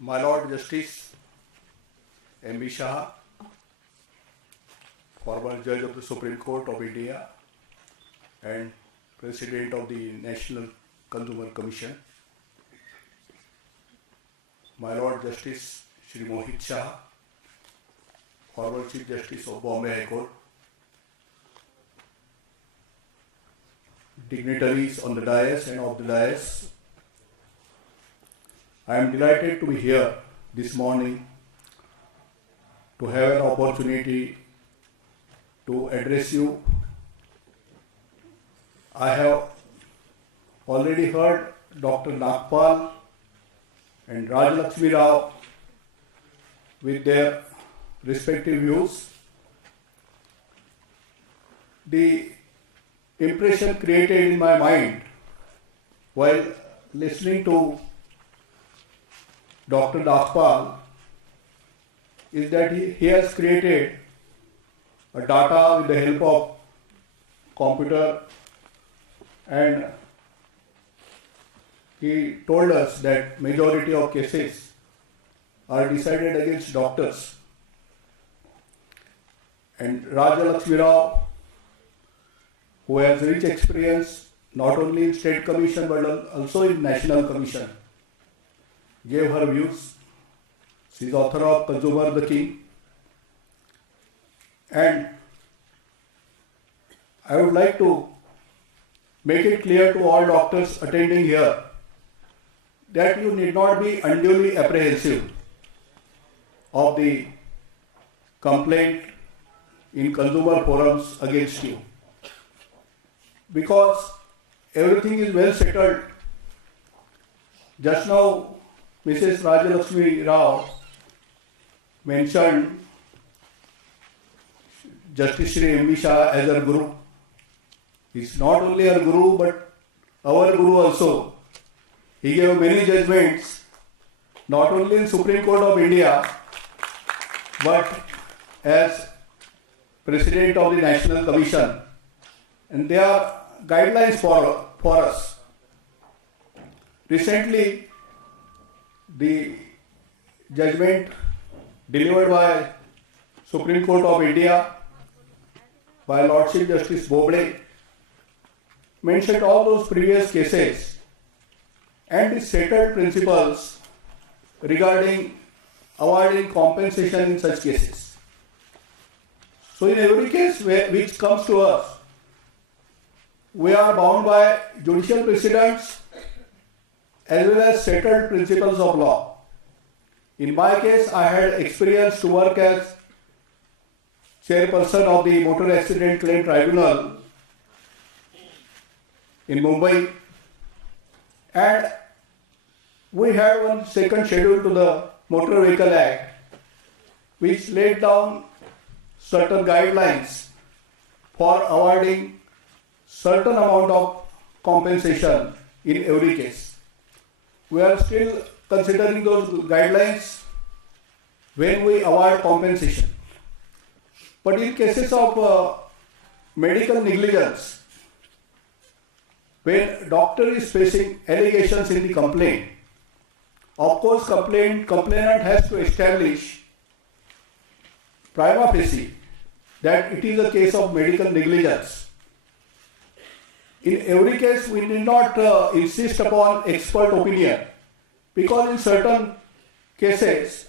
My Lord Justice M.B. Shah, former Judge of the Supreme Court of India and President of the National Consumer Commission, My Lord Justice Shri Mohit Shah, former Chief Justice of Bombay High Court, dignitaries on the dais and off the dais, I am delighted to be here this morning to have an opportunity to address you. I have already heard Dr. Nagpal and Rajalakshmi Rao with their respective views. The impression created in my mind while listening to Dr. Nagpal is that he has created a data with the help of computer, and he told us that majority of cases are decided against doctors. And Rajalakshmi Rao, who has rich experience not only in State Commission but also in National Commission, gave her views. She is author of Consumer the King. And I would like to make it clear to all doctors attending here that you need not be unduly apprehensive of the complaint in consumer forums against you, because everything is well settled. Just now, Mrs. Rajalakshmi Rao mentioned Justice Shri M.B. Shah as her guru. He is not only her guru but our guru also. He gave many judgments, not only in Supreme Court of India but as President of the National Commission. And they are guidelines for us. Recently, the judgment delivered by Supreme Court of India by Lordship Justice Bobde mentioned all those previous cases and the settled principles regarding awarding compensation in such cases. So in every case which comes to us, we are bound by judicial precedents as well as settled principles of law. In my case, I had experience to work as chairperson of the Motor Accident Claim Tribunal in Mumbai, and we had one second schedule to the Motor Vehicle Act which laid down certain guidelines for awarding certain amount of compensation in every case. We are still considering those guidelines when we award compensation. But in cases of medical negligence, when doctor is facing allegations in the complaint, of course complainant has to establish prima facie that it is a case of medical negligence. In every case, we need not insist upon expert opinion, because in certain cases,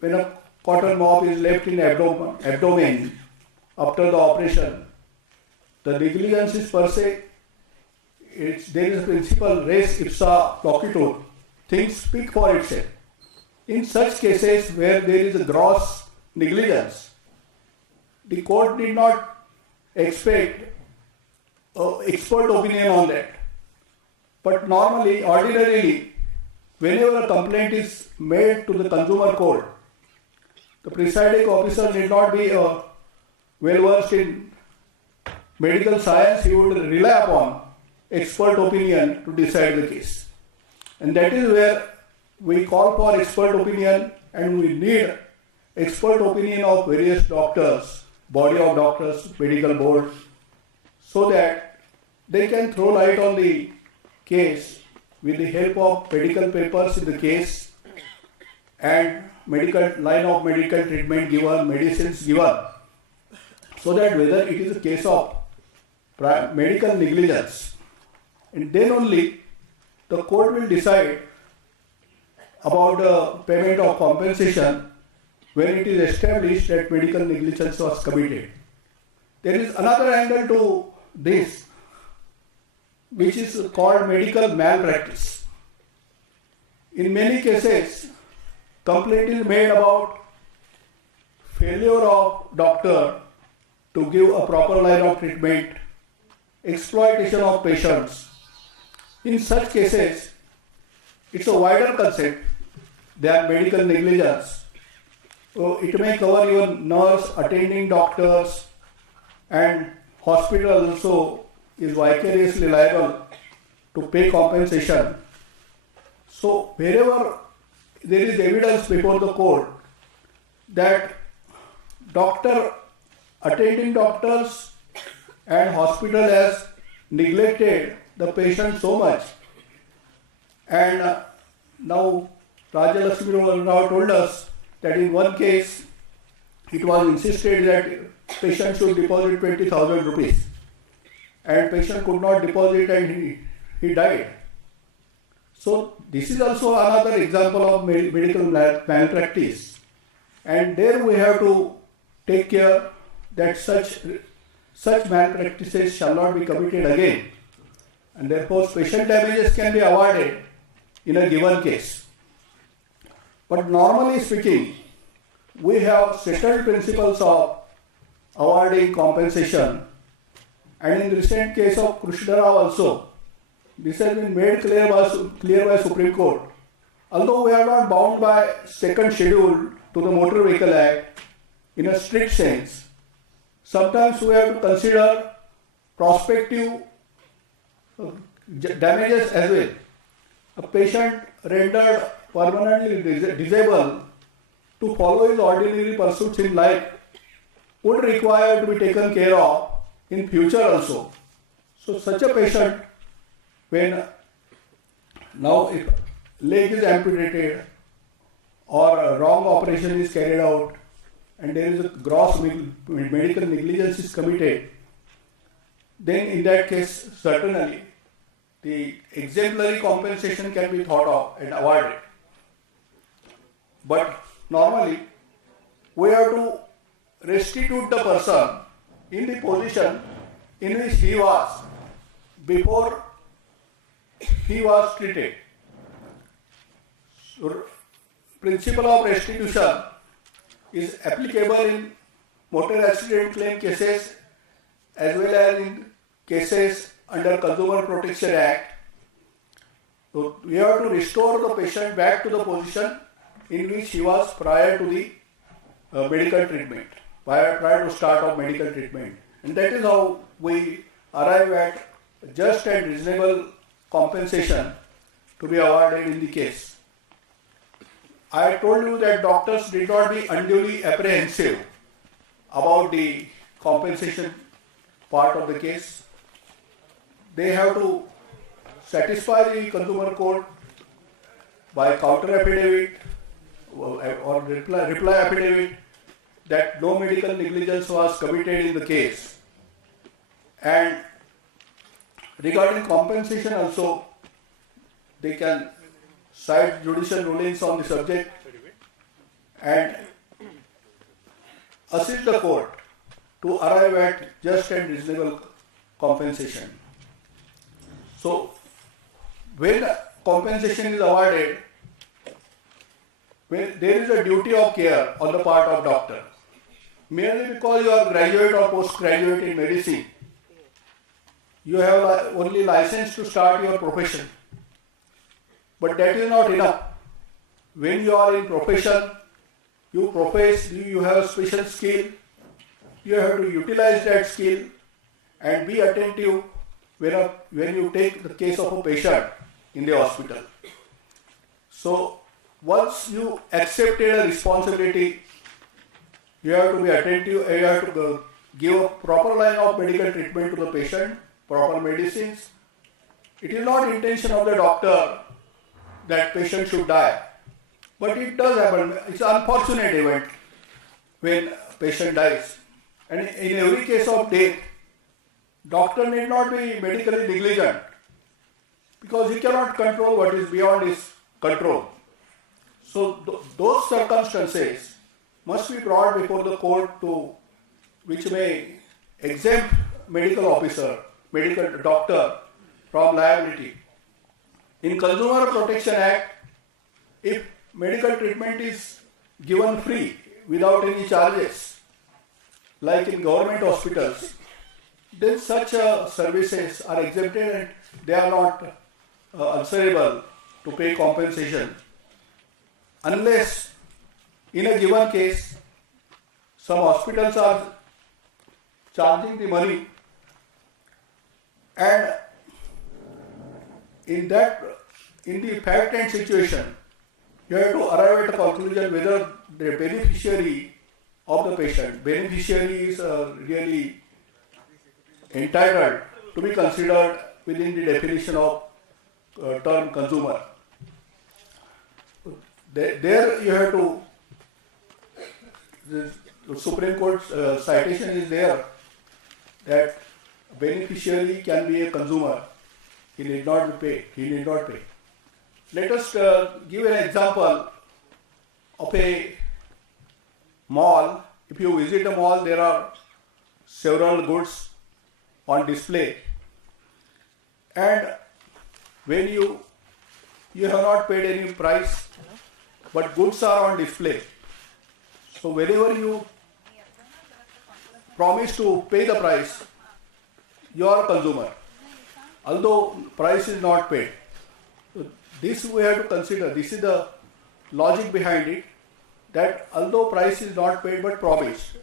when a cotton mop is left in abdomen after the operation, the negligence is per se, there is a principle res ipsa loquitur, things speak for itself. In such cases where there is a gross negligence, the court did not expect expert opinion on that. But normally, ordinarily, whenever a complaint is made to the consumer court, the presiding officer need not be well versed in medical science. He would rely upon expert opinion to decide the case. And that is where we call for expert opinion, and we need expert opinion of various doctors, body of doctors, medical board, so that they can throw light on the case with the help of medical papers in the case and medical line of medical treatment given, medicines given, so that whether it is a case of medical negligence, and then only the court will decide about the payment of compensation when it is established that medical negligence was committed. There is another angle to this, which is called medical malpractice. In many cases, complaint is made about failure of doctor to give a proper line of treatment, exploitation of patients. In such cases, it's a wider concept than medical negligence. So it may cover even nurse, attending doctors, and hospital also is vicariously liable to pay compensation. So wherever there is evidence before the court that attending doctors and hospital has neglected the patient so much, and now Raja Lakshmi Rao told us that in one case it was insisted that patient should deposit 20,000 rupees, and patient could not deposit and he died. So this is also another example of medical malpractice, and there we have to take care that such malpractices shall not be committed again, and therefore special damages can be awarded in a given case. But normally speaking, we have settled principles of awarding compensation, and in the recent case of Krishna Rao also, this has been made clear by Supreme Court. Although we are not bound by second schedule to the Motor Vehicle Act in a strict sense, sometimes we have to consider prospective damages as well. A patient rendered permanently disabled to follow his ordinary pursuits in life would require to be taken care of in future also. So such a patient, when now if leg is amputated or a wrong operation is carried out and there is a gross medical negligence is committed, then in that case certainly the exemplary compensation can be thought of and awarded. But normally we have to restitute the person in the position in which he was before he was treated. So, principle of restitution is applicable in motor accident claim cases as well as in cases under Consumer Protection Act. So we have to restore the patient back to the position in which he was prior to the medical treatment, prior to start of medical treatment. And that is how we arrive at just and reasonable compensation to be awarded in the case. I told you that doctors did not be unduly apprehensive about the compensation part of the case. They have to satisfy the consumer court by counter affidavit or reply affidavit that no medical negligence was committed in the case. And regarding compensation also, they can cite judicial rulings on the subject and assist the court to arrive at just and reasonable compensation. So, when compensation is awarded, when there is a duty of care on the part of doctor. Merely because you are graduate or postgraduate in medicine, you have only license to start your profession. But that is not enough. When you are in profession, you profess, you have special skill, you have to utilize that skill and be attentive when you take the case of a patient in the hospital. So, once you accepted a responsibility, you have to be attentive, you have to give a proper line of medical treatment to the patient, proper medicines. It is not intention of the doctor that patient should die. But it does happen. It's an unfortunate event when patient dies. And in every case of death, doctor need not be medically negligent because he cannot control what is beyond his control. So those circumstances must be brought before the court to which may exempt medical officer, medical doctor from liability. In Consumer Protection Act, if medical treatment is given free without any charges, like in government hospitals, then such services are exempted and they are not answerable to pay compensation unless in a given case some hospitals are charging the money, and in the fact and situation you have to arrive at a conclusion whether the beneficiary of the patient, beneficiary is really entitled to be considered within the definition of term consumer. There you have to, the Supreme Court citation is there that beneficiary can be a consumer. He need not pay. He need not pay. Let us give an example of a mall. If you visit a mall, there are several goods on display, and when you have not paid any price, but goods are on display. So whenever you promise to pay the price, you are a consumer, although price is not paid. So this we have to consider. This is the logic behind it, that although price is not paid but promised,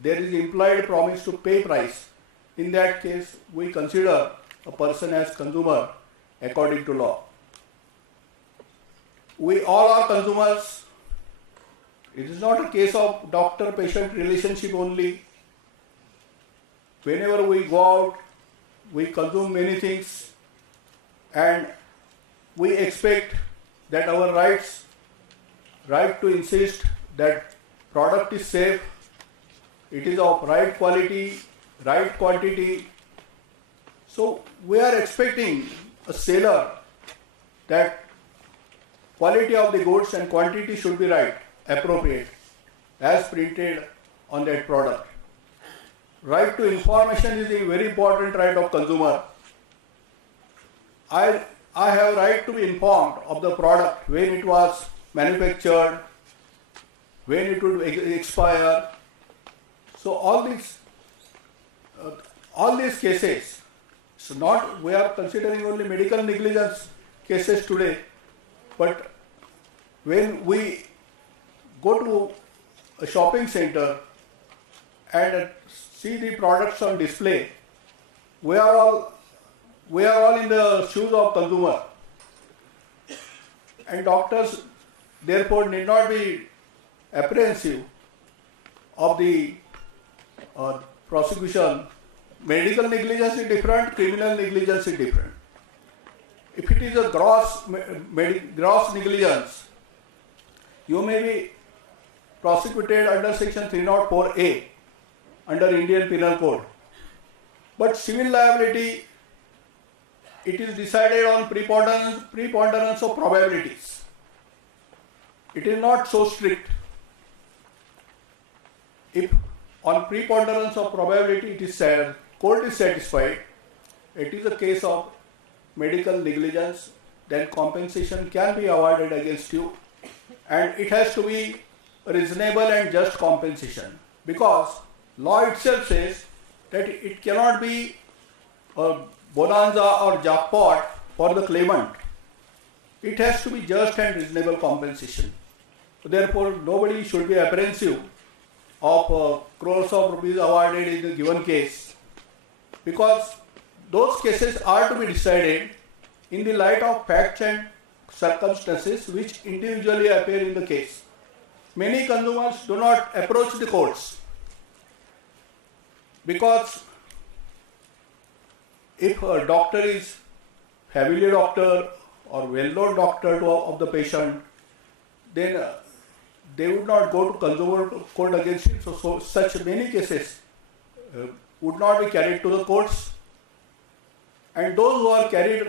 there is implied promise to pay price. In that case, we consider a person as consumer according to law. We all are consumers. It is not a case of doctor-patient relationship only. Whenever we go out, we consume many things and we expect that our right to insist that product is safe, it is of right quality, right quantity. So we are expecting a seller that quality of the goods and quantity should be right, appropriate, as printed on that product. Right to information is a very important right of consumer. I have right to be informed of the product, when it was manufactured, when it would expire. So all these cases, so not we are considering only medical negligence cases today, but when we go to a shopping center and see the products on display, we are all in the shoes of consumer, and doctors therefore need not be apprehensive of the prosecution. Medical negligence is different, criminal negligence is different. If it is a gross negligence, you may be prosecuted under section 304A under Indian Penal Code. But civil liability, it is decided on preponderance of probabilities. It is not so strict. If on preponderance of probability it is said, court is satisfied, it is a case of medical negligence, then compensation can be awarded against you, and it has to be reasonable and just compensation, because law itself says that it cannot be a bonanza or jackpot for the claimant. It has to be just and reasonable compensation. Therefore, nobody should be apprehensive of crores of rupees awarded in the given case, because those cases are to be decided in the light of facts and circumstances which individually appear in the case. Many consumers do not approach the courts because if a doctor is familiar doctor or well-known doctor of the patient, then they would not go to consumer court against it. So such many cases would not be carried to the courts, and those who are carried